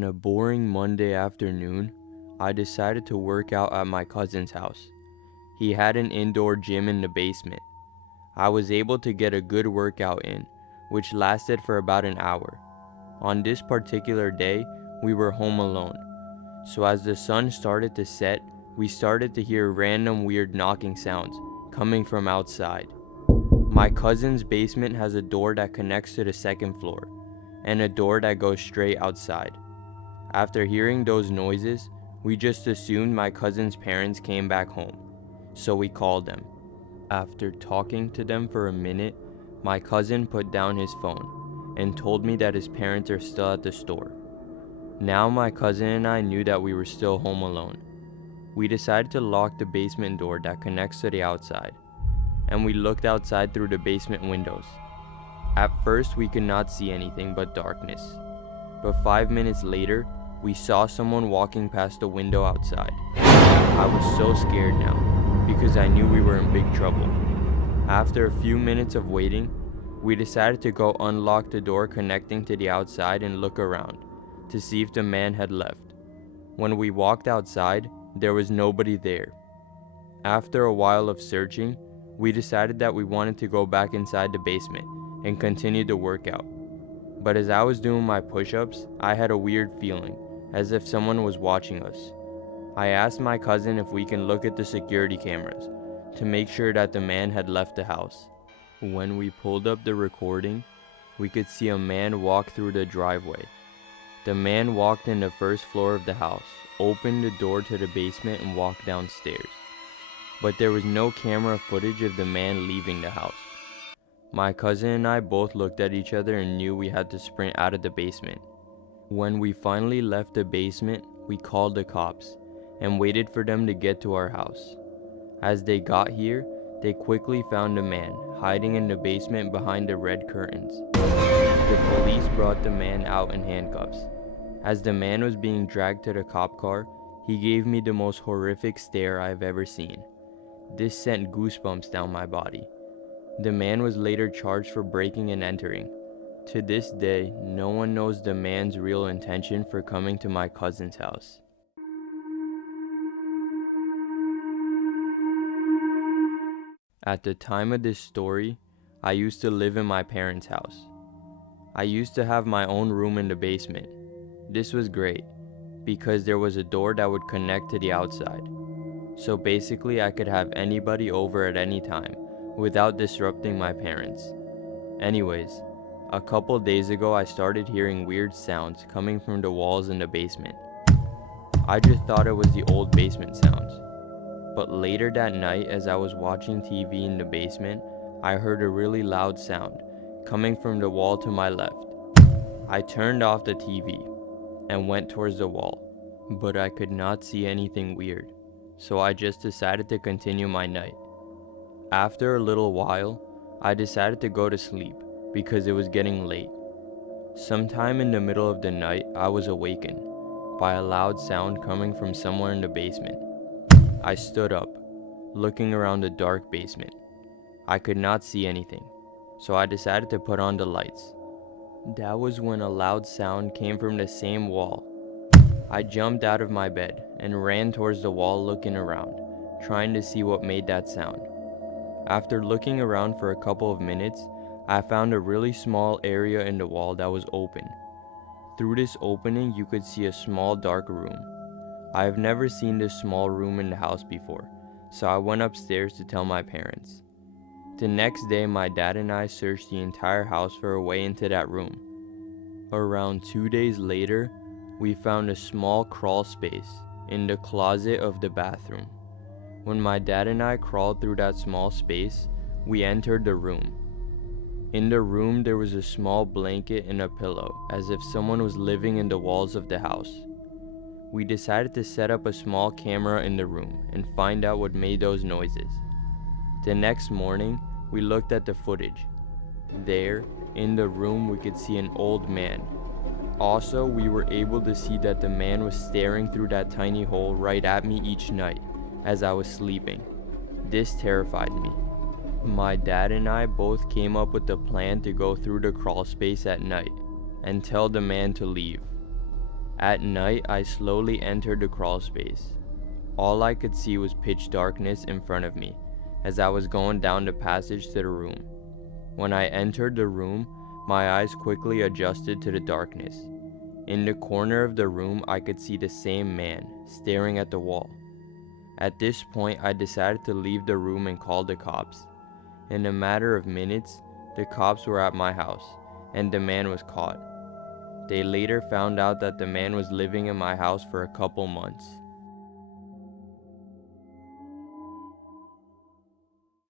On a boring Monday afternoon, I decided to work out at my cousin's house. He had an indoor gym in the basement. I was able to get a good workout in, which lasted for about an hour. On this particular day, we were home alone. So as the sun started to set, we started to hear random weird knocking sounds coming from outside. My cousin's basement has a door that connects to the second floor, and a door that goes straight outside. After hearing those noises, we just assumed my cousin's parents came back home, so we called them. After talking to them for a minute, my cousin put down his phone and told me that his parents are still at the store. Now my cousin and I knew that we were still home alone. We decided to lock the basement door that connects to the outside, and we looked outside through the basement windows. At first we could not see anything but darkness, but 5 minutes later, we saw someone walking past the window outside. I was so scared now, because I knew we were in big trouble. After a few minutes of waiting, we decided to go unlock the door connecting to the outside and look around, to see if the man had left. When we walked outside, there was nobody there. After a while of searching, we decided that we wanted to go back inside the basement and continue the workout. But as I was doing my push-ups, I had a weird feeling, as if someone was watching us. I asked my cousin if we can look at the security cameras to make sure that the man had left the house. When we pulled up the recording, we could see a man walk through the driveway. The man walked in the first floor of the house, opened the door to the basement and walked downstairs. But there was no camera footage of the man leaving the house. My cousin and I both looked at each other and knew we had to sprint out of the basement. When we finally left the basement, we called the cops and waited for them to get to our house. As they got here, they quickly found a man hiding in the basement behind the red curtains. The police brought the man out in handcuffs. As the man was being dragged to the cop car, he gave me the most horrific stare I've ever seen. This sent goosebumps down my body. The man was later charged for breaking and entering. To this day, no one knows the man's real intention for coming to my cousin's house. At the time of this story, I used to live in my parents' house. I used to have my own room in the basement. This was great, because there was a door that would connect to the outside. So basically I could have anybody over at any time, without disrupting my parents. Anyways, a couple days ago I started hearing weird sounds coming from the walls in the basement. I just thought it was the old basement sounds. But later that night, as I was watching TV in the basement, I heard a really loud sound coming from the wall to my left. I turned off the TV and went towards the wall, but I could not see anything weird, so I just decided to continue my night. After a little while, I decided to go to sleep because it was getting late. Sometime in the middle of the night, I was awakened by a loud sound coming from somewhere in the basement. I stood up, looking around the dark basement. I could not see anything, so I decided to put on the lights. That was when a loud sound came from the same wall. I jumped out of my bed and ran towards the wall looking around, trying to see what made that sound. After looking around for a couple of minutes, I found a really small area in the wall that was open. Through this opening, you could see a small dark room. I have never seen this small room in the house before, so I went upstairs to tell my parents. The next day, my dad and I searched the entire house for a way into that room. Around 2 days later, we found a small crawl space in the closet of the bathroom. When my dad and I crawled through that small space, we entered the room. In the room, there was a small blanket and a pillow, as if someone was living in the walls of the house. We decided to set up a small camera in the room and find out what made those noises. The next morning, we looked at the footage. There, in the room, we could see an old man. Also, we were able to see that the man was staring through that tiny hole right at me each night as I was sleeping. This terrified me. My dad and I both came up with a plan to go through the crawl space at night and tell the man to leave. At night, I slowly entered the crawl space. All I could see was pitch darkness in front of me as I was going down the passage to the room. When I entered the room, my eyes quickly adjusted to the darkness. In the corner of the room, I could see the same man staring at the wall. At this point, I decided to leave the room and call the cops. In a matter of minutes, the cops were at my house, and the man was caught. They later found out that the man was living in my house for a couple months.